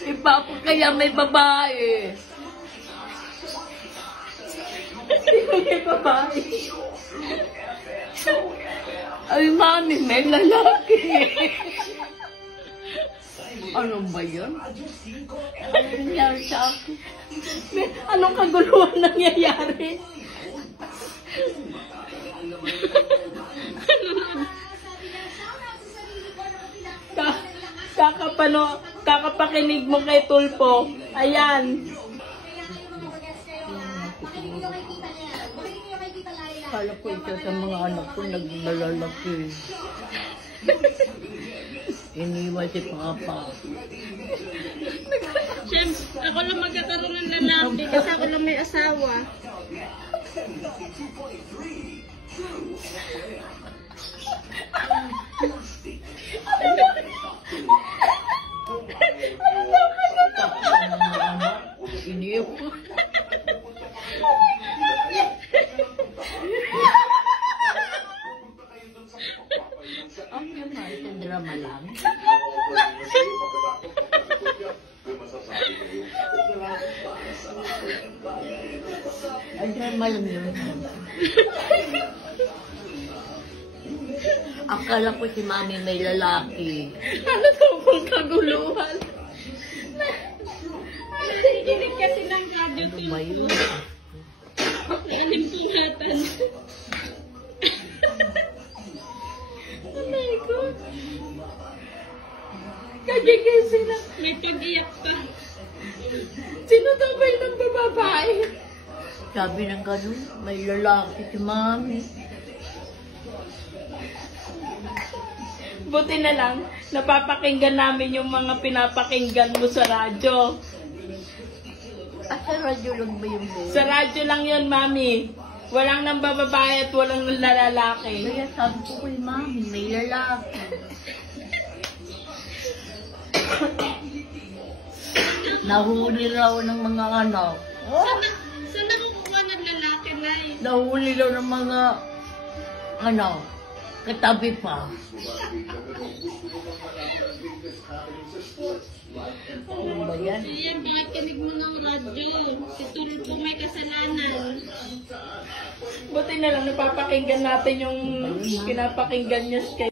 Iba ako kaya may babae. Sino may babae? Ay, mami, may lalaki. Ano ba yun? Ano nangyari sa akin? Anong kaguluhan nangyayari? Kakapakinig mo kay Tulpo. Ayan. Kala ko isa sa mga anak ko naglalaki. Iniwan si Papa. Siyempre, ako lang magkakaroon ng lalaki kasi ako lang may asawa. Iniwan. Ang yun na, itong drama lang. Ang drama lang yun. Akala ko si Mami may lalaki. Ano to kung kaguluhan? Nakikinig kasi ng radio Ano ba yun? Nalimpungatan. Oh my God. Kagigising na. May pag-iyak pa. Sino daw ba yung babae? Sabi ng ganun, may lalaki si Mami. Buti na lang, napapakinggan namin yung mga pinapakinggan mo sa radyo. At sa radyo lang ba yung boy? Sa radyo lang yun, Mami. Walang nang bababae at walang lalaki. Kaya sabi ko kay Mami, may lalaki. Nahuli raw ng mga anak. Oh? Saan nakukuha ng lalaki, Nay? Nahuli raw ng mga katabi pa. Ano ba yan? Ayan, pakikinig mo ng radyo. Si Tulpo may kasalanan. Buti na lang napapakinggan natin yung pinapakinggan niya kay